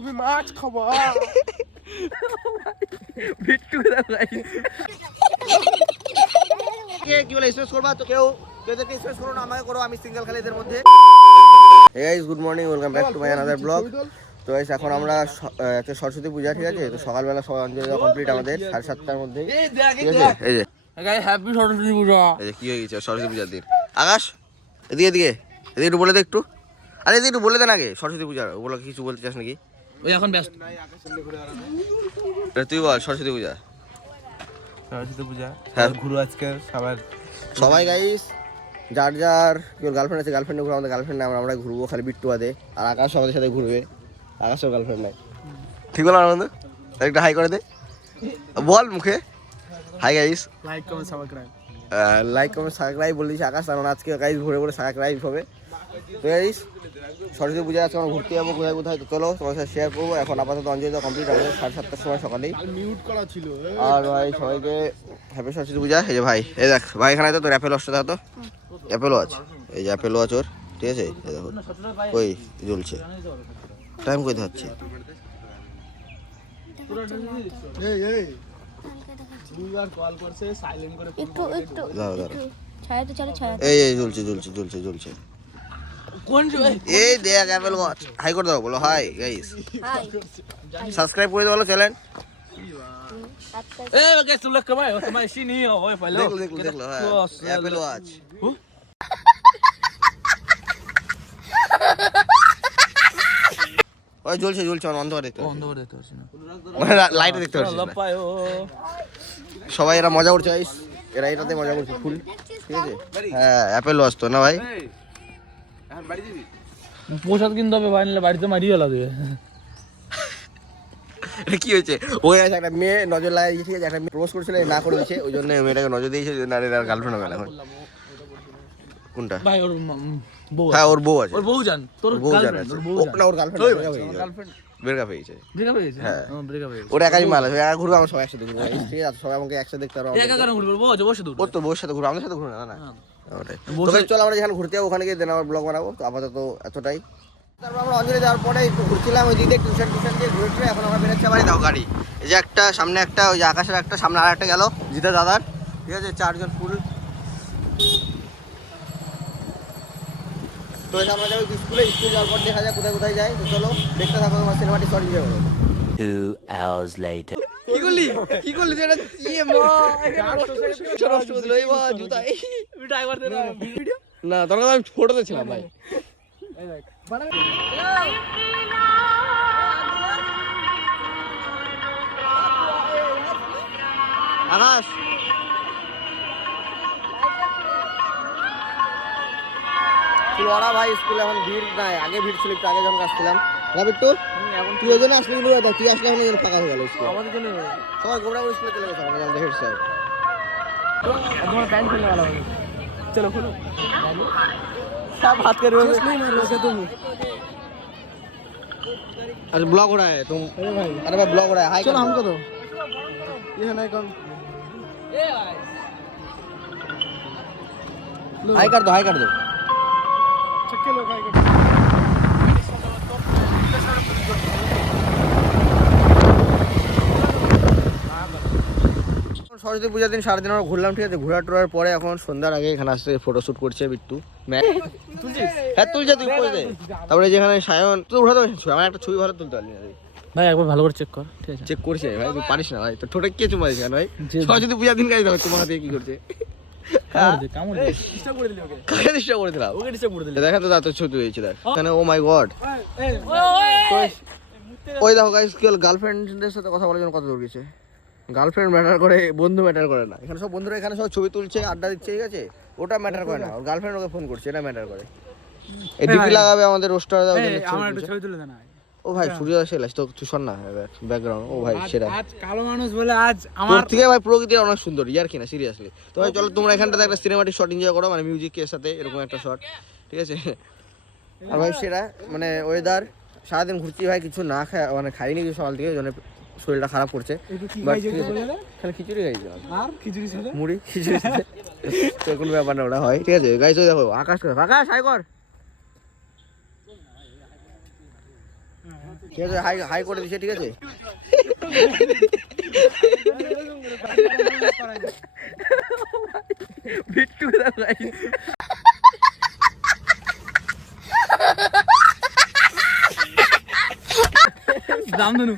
তুমি মাছ খাবা বিট্টু কি বলে স্পেস করবা তো কেউ কেউদেরকে স্পেস করো না আমাকে করো আমি সিঙ্গেল খালি এদের মধ্যে hey guys good morning welcome back to my another blog তো গাইস এখন আমরা একটা সরস্বতী পূজা ঠিক আছে তো সকালবেলা সব অঞ্জলি কমপ্লিট আমাদের 7:30টার মধ্যে এই যে গাইস হ্যাপি সরস্বতী পূজা এই যে কি হয়ে গেছে সরস্বতী পূজার দিন আকাশ এদিকে এদিকে এদিকে একটু বলে দে একটু আরে এদিকে একটু বলে দেন আগে সরস্বতী পূজা ওগুলো কিছু বলতে চাস নাকি ওই এখন ব্যস্ত তুই বল সরস্বতী পূজা হ্যাঁ ঘুরু আজকে সবাই গাইস যার যার কেউ গার্লফ্রেন্ড আছে গার্লফ্রেন্ডে ঘুরো আমাদের গার্লফ্রেন্ড নাই আমরা ঘুরবো খালি বিট্টু বাদে আর আকাশ আমাদের সাথে ঘুরবে আকাশের গার্লফ্রেন্ড নাই ঠিক বলো আনন্দ একটা হাই করে দে বল মুখে hi guys like comment subscribe like comment subscribe বলে দিয়েছি আকাশ কারণ আজকে গাইস ঘুরে ঘুরে সাবস্ক্রাইব হবে তো গাইস সরস্বতী পূজা আজকে আমরা ঘুরতে যাবো কোথায় কোথায় তো চলো তোমার সাথে শেয়ার করবো এখন আপাতত অঞ্জলি কমপ্লিট হবে 7:30টার সময় সকালেই মিউট করা ছিল আর ভাই সবাইকে হ্যাপি সরস্বতী পূজা এই যে ভাই এই দেখ ভাই এখানে তো তোর অ্যাপেল ওয়াচটা দেখো তো অ্যাপেল ওয়াচ এই যে অ্যাপেল ওয়াচ ওর ঠিক আছে এই দেখো ওই জ্বলছে টাইম কই হচ্ছে এই এই দুইবার কল করছে সাইলেন্ট করে একটু দাও দাও ছায়া তো চলে ছায়া এই জ্বলছে কোন এই দেখ অ্যাপেল ওয়াচ হাই করে দাও বলো হাই গাইস হাই সাবস্ক্রাইব করে দাও বলো চ্যানেল ए गाइस तुम लोग कमाए हो तुम्हारी सी नहीं हो ओए पहले দেখলো হ্যাঁ অ্যাপেল ওয়াচ ওই জ্বলছে অন্ধকার দেখতে বন্ধ করে দিতে হচ্ছে না লাইটে দেখতে পাচ্ছি না। লপায়ো সবাই এরা মজা করছে গাইস এরা এটাতে মজা করছে ফুল ঠিক আছে হ্যাঁ অ্যাপেল ওয়াচ তো না ভাই পোশাক কিনতে হবে ভাই নিলে বাড়িতে মারিয়ে ওলা দেবে এটা কি হয়েছে ওই আছে একটা মেয়ে নজর লাগাই ঠিক আছে একটা মেয়ে প্রপোজ করেছিল না করে দিয়েছে ওই জন্য মেয়েটাকে নজর দিয়েছে যে না রে তার গার্লফ্রেন্ড হবে এখন কোনটা ভাই ওর বউ হ্যাঁ ওর বউ আছে ওর বউ জান তোর বউ জানে গার্লফ্রেন্ড ওর বউ জান না ওর গার্লফ্রেন্ড গার্লফ্রেন্ড ব্রেকআপ হয়ে গেছে ব্রেকআপ হয়েছে হ্যাঁ। ব্রেকআপ হয়েছে ওর একাই মাল আছে একা ঘুরবো আমরা সবাই একসাথে ঘুরবো ঠিক আছে সবাই আমাকে একসাথে দেখতে পারবো একা কেন ঘুরবো বউ আছে বসে দূর ওর তো বউর সাথে ঘুরবো আমাদের সাথে ঘুরবো না ওটাই তোকে চল আমরা যেখানে ঘুরতে যাবো ওখানে গিয়ে দেন আমার ব্লগ বানাবো তো আপাতত এতটাই তারপর আমরা অঞ্জলি যাওয়ার পরে একটু ঘুরছিলাম ওই দিকে টিউশন দিয়ে ঘুরে এখন আমরা বেরোচ্ছি বাড়ি দাও গাড়ি এই যে একটা সামনে একটা ওই যে আকাশের একটা সামনে আর একটা গেল জিতা দাদার ঠিক আছে 4জন ফুল তো আমরা যাবো স্কুলে যাওয়ার পর দেখা যায় কোথায় কোথায় যাই তো চলো দেখতে থাকো আমার সিনেমাটি শর্ট ভিডিও 2 hours later. কি করলি এটা ইয়ে মা নষ্ট করে দিল এই মা জুতা ড্রাইভার দে না ভিডিও না তখন আমি ফটোতে ছিলাম ভাই এই দেখ আকাশ লড়া ভাই স্কুলে এখন ভিড় নাই আগে ভিড় ছিল একটু আগে যখন আসছিলাম না বিট্টু এখন তুই ওই জন্য আসলি কিন্তু তুই আসলে এখন ফাঁকা হয়ে গেল স্কুল আমাদের জন্য সবাই গোবরাপুর স্কুলে চলে গেছে আমাদের হেড স্যার তোমার প্যান্ট খুলने वाला है चलो खोलो सब हाथ कर रहे हो नहीं मार रहे तुम अरे ब्लॉग हो रहा है तुम अरे भाई अरे भाई ब्लॉग हो रहा है हाय चलो हमको दो ये है नहीं कौन हाय कर दो चक्के लो खाएगा সরস্বতী পূজার দিন সারাদিন আমরা ঘুরলাম ঠিক আছে ঘোরার পরে এখন সন্ধ্যার আগে এখানে আসছে ফটোশুট করছে বিট্টু হ্যাঁ তুলছে তুই করে দে তারপরে যেখানে সায়ন তুই উঠাতে পারছিস আমার একটা ছবি ভালো তুলতে পারলি না ভাই একবার ভালো করে চেক কর ঠিক আছে চেক করছে ভাই তুই পারিস না ভাই তো ঠোঁটে কে চুমা দিয়েছে ভাই সরস্বতী পূজার দিন কাজ তোমার হাতে কি করছে কামড় দে ডিস্টার্ব করে দিলি ওকে কাকে ডিস্টার্ব করে দিলাম ওকে ডিস্টার্ব করে দিলি দেখা তো তোর ছবি হয়েছে দেখ এখানে ও মাই গড ওই ওই দেখো গাইস কি গার্লফ্রেন্ডদের সাথে কথা বলার জন্য কত দূর গেছে গার্লফ্রেন্ড ম্যাটার করে বন্ধু ম্যাটার করে না এখানে সব বন্ধুরা এখানে সব ছবি তুলছে আড্ডা দিচ্ছে ঠিক আছে ওটা ম্যাটার করে না ওর গার্লফ্রেন্ড ওকে ফোন করছে এটা ম্যাটার করে এই ডিপি লাগাবে আমাদের রোস্টার দাও আমার একটু ছবি তুলে দে না ও ভাই সূর্য আসে তো তুই শোন না ব্যাকগ্রাউন্ড ও ভাই সেটা আজ কালো মানুষ বলে আজ আমার থেকে ভাই প্রকৃতি অনেক সুন্দর ইয়ার কিনা সিরিয়াসলি তো ভাই চলো তোমরা এখানটাতে একটা সিনেমাটিক শট এনজয় করো মানে মিউজিকের সাথে এরকম একটা শট ঠিক আছে আর ভাই সেটা মানে ওয়েদার সারাদিন ঘুরছি ভাই কিছু না মানে খাইনি কিছু সকাল থেকে ওই জন্য শরীরটা খারাপ করছে খালি খিচুড়ি খাইছি আর খিচুড়ি ছিল মুড়ি খিচুড়ি তো কোনো ব্যাপার না ওটা হয় ঠিক আছে গাইস ওই দেখো আকাশ হাই কর ঠিক আছে, হাই হাই করে দিছে, ঠিক আছে। বিট্টু ভাই দাম ধনু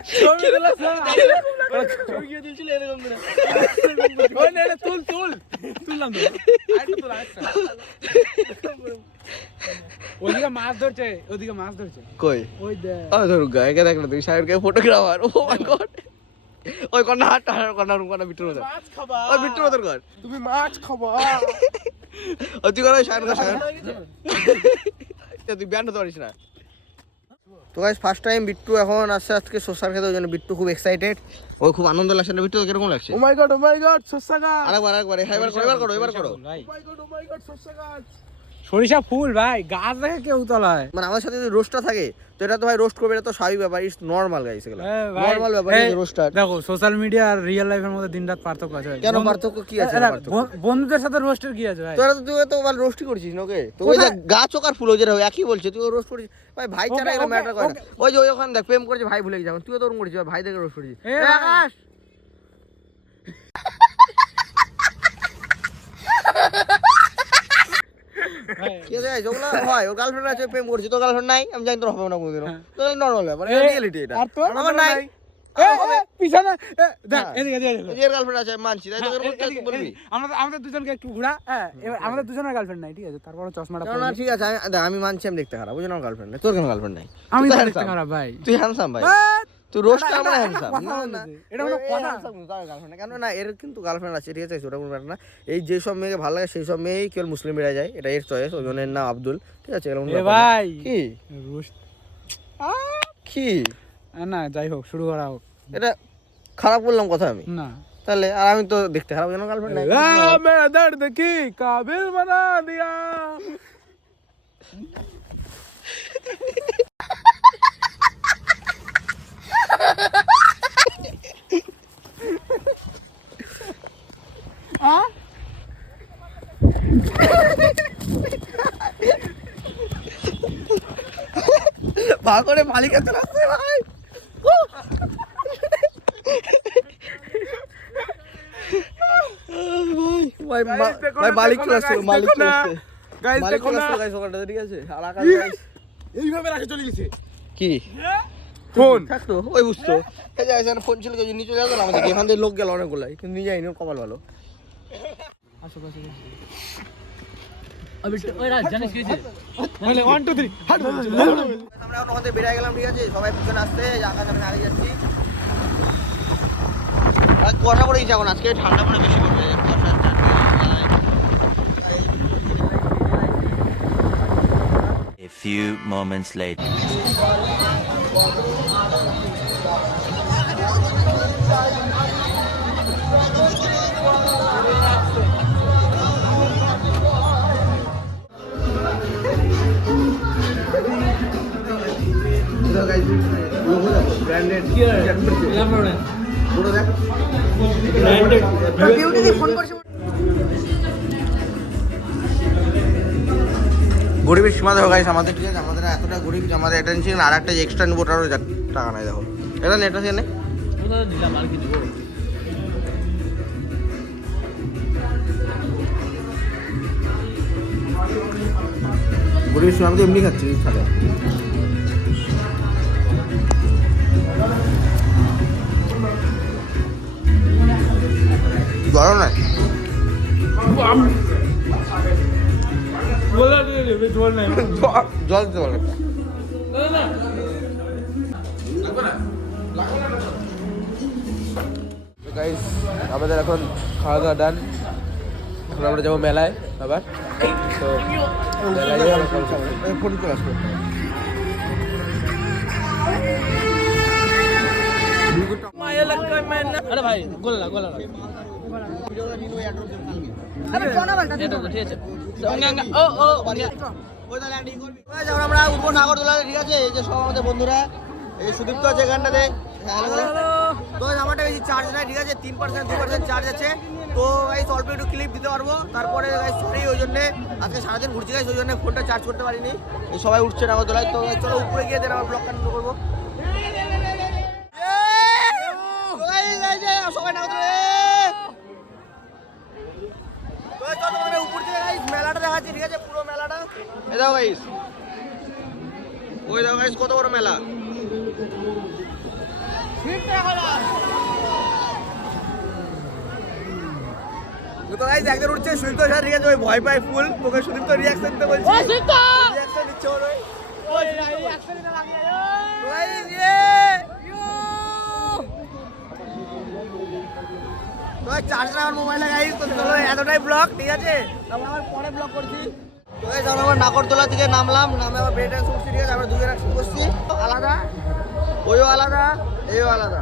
ওদিকে মাছ ধরছে, ওদিকে মাছ ধরছে। কই ওই দেখ, ধরুক গা, একে দেখ না তুই সাহেবের কে ফটোগ্রাফার। ও মাই গড, ওই কন্যা হাট কন্যা রুম কন্যা বিট্টুর মতো, মাছ খাবা ওই বিট্টুর মতো কর, তুমি, মাছ খাবা। ওই তুই কর, ওই সাহেব কর, সাহেব তুই ব্যান্ড হতে পারিস না। তো গাইস ফার্স্ট টাইম বিট্টু এখন আসছে আজকে শসার খেতে, ওই জন্য বিট্টু খুব এক্সাইটেড, ওই খুব আনন্দ লাগছে না। বিট্টু কিরকম লাগছে? ও মাই গড, শসা গাছ। আরেকবার এবার করো ও মাই গড, শসা গাছ। সরিষা ফুল ভাই, গাছ দেখে কেউ তলায়। মানে আমার সাথে যদি রোস্টটা থাকে তো এটা তো ভাই রোস্ট করবে, এটা তো স্বাভাবিক ব্যাপার, ইটস নর্মাল গাইস, এগুলো নর্মাল ব্যাপার। এই রোস্টার দেখো, সোশ্যাল মিডিয়া আর রিয়েল লাইফের মধ্যে দিনরাত পার্থক্য আছে। কেন পার্থক্য কি আছে? বন্ধুদের সাথে রোস্টের কি আছে ভাই? তোরা তো তুই তো ভাই রোস্টই করছিস না, ওকে তো ওই যে গাছ হোক আর ফুল হোক, যেটা একই বলছে, তুই রোস্ট করছিস ভাই, ভাই ছাড়া এগুলো ম্যাটার করে না। ওই যে ওখানে দেখ প্রেম করেছে, ভাই ভুলে যাবেন, তুইও তো ওরকম করছিস, ভাই দেখে রোস্ট করছিস। আকাশ ঠিক আছে গাইস, ওগুলো হয়, ওর গার্লফ্রেন্ড আছে, প্রেম করছে, তোর গার্লফ্রেন্ড নাই, আমি জানি তোর হবে না কোনোদিনও, তো নর্মাল ব্যাপার, রিয়েলিটি এটা। আমার নাই, পিছনে দেখ, এদিকে এর গার্লফ্রেন্ড আছে, আমি মানছি, তাই তোকে বলবি? আমাদের দুজনকে একটু ঘোরা। হ্যাঁ, এবার আমাদের দুজনের গার্লফ্রেন্ড নাই, ঠিক আছে, তারপরে চশমাটা না ঠিক আছে, আমি মানছি, আমি দেখতে খারাপ, ওই জন্য আমার গার্লফ্রেন্ড নাই। তোর কেন গার্লফ্রেন্ড নাই? আমি তুই তো handsome। দেখতে খারাপ ভাই। তুই হ্যান্ডসাম ভাই, তুই রোস্ট কর মানে হ্যান্ডসাম। এটা হলো কথা। গার্লফ্রেন্ড কেন না, এর কিন্তু গার্লফ্রেন্ড আছে, ঠিক আছে, ওটা কোনো ব্যাপার না। এই যে সব মেয়েকে ভালো লাগে সেই সব মেয়েই কেবল মুসলিম বেড়ে যায়, এটা এর চয়েস, ওই জন্য এর নাম আব্দুল, ঠিক আছে। এরকম এ ভাই কি রোস্ট কি না, যাই হোক, শুরু করা হোক। এটা খারাপ বললাম কথা আমি? না, তাহলে আর আমি তো দেখতে খারাপ, কেন গার্লফ্রেন্ড নাই? মেরা দর্দ কি কাবিল বানা দিয়া। ভাগ করে মালিক এত আসছে ভাই, ভাই মালিক চলে আসছে, মালিক চলে আসছে, মালিক চলে আসছে গাইস, ওখানটাতে, ঠিক আছে। আর আকাশ গাইস এইভাবে রাখে চলে গেছে কি ফোন থাকতো, ওই বুঝতো, এই যে এখানে ফোন ছিল, নিয়ে চলে আসলো আমাদের, এখান থেকে লোক গেল অনেকগুলাই, কিন্তু নিয়ে যায়নি, কপাল ভালো। বলে 1 2 3 আমরা এখন ওখান থেকে বেরিয়ে গেলাম, ঠিক আছে, সবাই পিছনে আসতে, আকাশ আমি আগে যাচ্ছি। আর কুয়াশা পড়ে গেছে এখন, আজকে ঠান্ডা পড়ে বেশি পড়বে, A few moments later. গরিবের সীমা দেখো গাইস আমাদের, ঠিক আছে, আমাদের এতটা গরিব যে আমাদের এটা নিচ্ছি না, আর একটা এক্সট্রা নেবো, ওটারও টাকা নাই, দেখো এটা নেট আছে এনে গরিবের সীমা, আমি তো এমনি খাচ্ছি খালে, গরম নাই, জল দিতে পারবে গাইস, আমাদের এখন খাওয়া দাওয়া ডান। এখন আমরা যাবো মেলায় আবার, তো ফোন করে আসবে। আরে ভাই গোলা গোলা আমরা উঠবো নাগরদোলাতে, ঠিক আছে, এই যে সব আমাদের বন্ধুরা, এই সুদীপ্ত আছে এখানটাতে, তো আমারটা বেশি চার্জ নাই, ঠিক আছে, 3% 2% চার্জ আছে, তো এই অল্প একটু ক্লিপ দিতে পারবো, তারপরে সরি ওই জন্যে আজকে সারাদিন ঘুরছি গাইস, ওই জন্য ফোনটা চার্জ করতে পারিনি। এই সবাই উঠছে নাগরদোলায়, তো চলো উপরে গিয়ে দেন আমার ব্লগ কন্টিনিউ করবো। মেলা। তো গাইস একজন উঠছে সুদীপ্ত স্যার, ঠিক আছে, ওই ভয় পায় ফুল, তোকে সুদীপ্ত রিঅ্যাকশন দিতে বলছি। রিঅ্যাকশন দিচ্ছে ওই রিঅ্যাকশন দিতে লাগে। গাইস তো চার্জ আমার মোবাইলে গাইস, তো চলো এতটাই ব্লগ, ঠিক আছে, আমরা আবার পরে ব্লগ করছি। তো গাইস আমরা আবার নাগরদোলা থেকে নামলাম, নামে আবার ব্রেক ড্যান্স করছি, ঠিক আছে, আমরা দুজন একসাথে করছি, আলাদা, ওইও আলাদা, এইও আলাদা,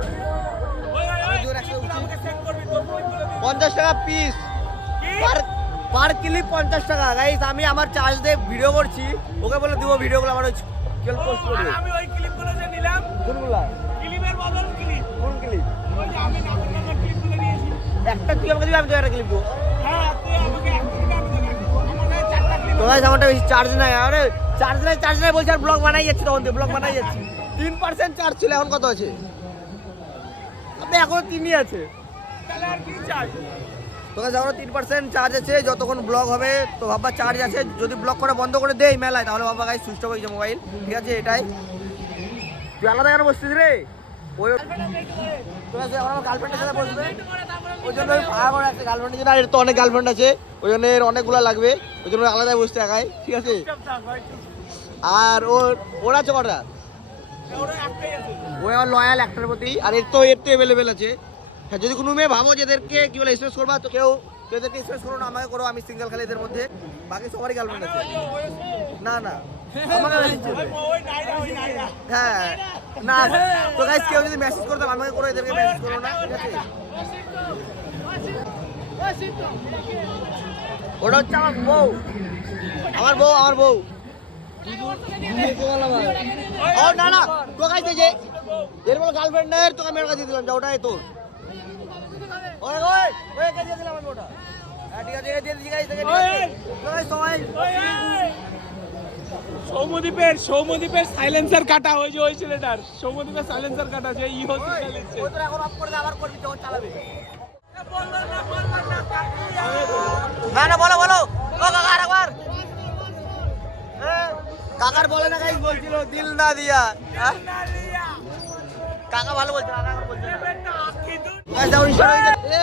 50 টাকা পিস পার ক্লিপ, 50 টাকা। গাইস আমি আমার চার্জ দিয়ে ভিডিও করছি, ওকে বলে দিব ভিডিওগুলো আমার পোস্ট করবে। আমি ওই ক্লিপগুলো যে নিলাম, কোনগুলা? ক্লিপের বদল ক্লিপ। কোন ক্লিপ? ওই যে আমি নাগরদোলার ক্লিপগুলো নিয়েছি। একটা তুই আমাকে দিবি, আমি তো একটা ক্লিপ দেবো। হ্যাঁ, তুই আমাকে একটা দিবি, আমি তোকে একটা দেবো। আমার কাছে 4টা ক্লিপ। তো গাইস আমারটা বেশি চার্জ নাই, আরে চার্জ নাই বলছি, আর ব্লগ বানাই যাচ্ছি, তখন ব্লগ বানাই যাচ্ছি। 3% চার্জ ছিল, এখন কত আছে? আপনি এখনো 3ই আছে। তাহলে আর কি চাই? তো গাইস এখনো 3% চার্জ আছে, যতক্ষণ ব্লগ হবে তো ভাববা চার্জ আছে, যদি ব্লগ করা বন্ধ করে দেই মেলায় তাহলে ভাববা গাইস সুইচ অফ হয়ে যাবে মোবাইল, ঠিক আছে, এটাই। তুই আলাদা কেন বসছিস রে? ওই তো গাইস এখন আমার গার্লফ্রেন্ডের সাথে বসবে, ওই জন্য ওই ভাড়া করে একটা গার্লফ্রেন্ড আছে, আর এর তো অনেক গার্লফ্রেন্ড আছে, ওই জন্য এর অনেকগুলো লাগবে, ওই জন্য আলাদাই বসতে একাই, ঠিক আছে। আর ওর আছে কটা? ওরা একটাই আছে। ও আমার লয়াল একটার প্রতি, আর এর তো অ্যাভেলেবেল আছে। হ্যাঁ যদি কোনো মেয়ে ভাবো যে এদেরকে কি বলে স্পেস করবা, তো কেউ এদেরকে স্পেস করো না, আমাকে করো, আমি সিঙ্গেল খালি এদের মধ্যে, বাকি সবারই গার্লফ্রেন্ড আছে। না না আমাকে মেসেজ করবে। ওই নাইরা, ওই নাইরা। হ্যাঁ না, তো গাইস কেউ যদি মেসেজ করতে আমাকে করো, এদেরকে মেসেজ করো না, ঠিক আছে। ওটা হচ্ছে আমার বউ, আমার বউ। ও না না, তো গাইস এই যে এর বলে গার্লফ্রেন্ডের, তোকে মেয়ের কাছে দিলাম, যা ওটাই তোর। ওই ওই ওই কে দিয়ে দিলাম আমি ওটা। হ্যাঁ ঠিক আছে, এই দিয়ে দিই গাইস, থেকে ঠিক আছে। তো গাইস সবাই ওই, এই। সৌমদীপের সাইলেন্সার কাটা, ওই যে ওই ছেলেটার সৌমদীপের সাইলেন্সার কাটা, যে ইহো সিগন্যাল দিচ্ছে। ওই তো এখন অফ করে দে, আবার করবি যখন চালাবি। না না বলো বলো, ও কাকা আরেকবার। কাকার বলে না গাইস, বলছিল দিল না দিয়া। হ্যাঁ? কাকা ভালো বলছে, কাকা এখন বলছে না। গাইস যাও স্টার্ট হয়ে গেছে।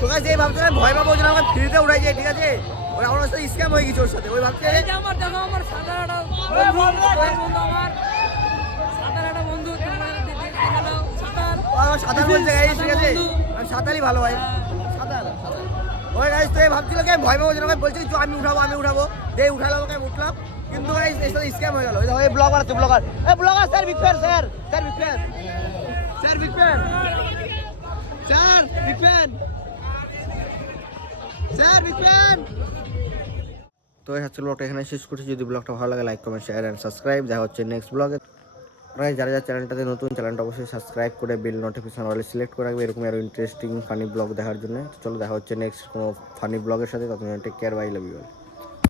তো গাইস এই ভাবছে ভয় পাবো, যেন আমাকে ফ্রিতে উড়াই যায়, ঠিক আছে, ওই আমার সাথে স্ক্যাম হয়ে গেছে ওর সাথে, ওই ভাবছে আমার সাধারণ বন্ধু সাঁতার বলছে গাইস, ঠিক আছে, আমি সাঁতারই ভালো ভাই, সাঁতার। ওই গাইস তো এই ভাবছিল কি ভয় পাবো, যেন বলছি আমি উঠাবো, দিয়ে উঠালো, ওকে আমি উঠলাম, কিন্তু গাইস এর সাথে স্ক্যাম হয়ে গেল। এই ব্লগার আছে, blogger sir big fan, sir big fan, sir big fan, sir big fan, sir big fan. তো এই হচ্ছে ব্লগটা এখানে শেষ করছি। যদি ব্লগটা ভালো লাগে like comment share and subscribe. দেখা হচ্ছে নেক্সট ব্লগে। যারা যারা চ্যানেলটাতে নতুন, চ্যানেলটা অবশ্যই সাবস্ক্রাইব করে বেল নোটিফিকেশন অল সিলেক্ট করে রাখবে এরকম আরও ইন্টারেস্টিং ফানি ব্লগ দেখার জন্য। চলো দেখা হচ্ছে নেক্সট কোনো ফানি ব্লগের সাথে। ততক্ষণ take care, bye, love you all.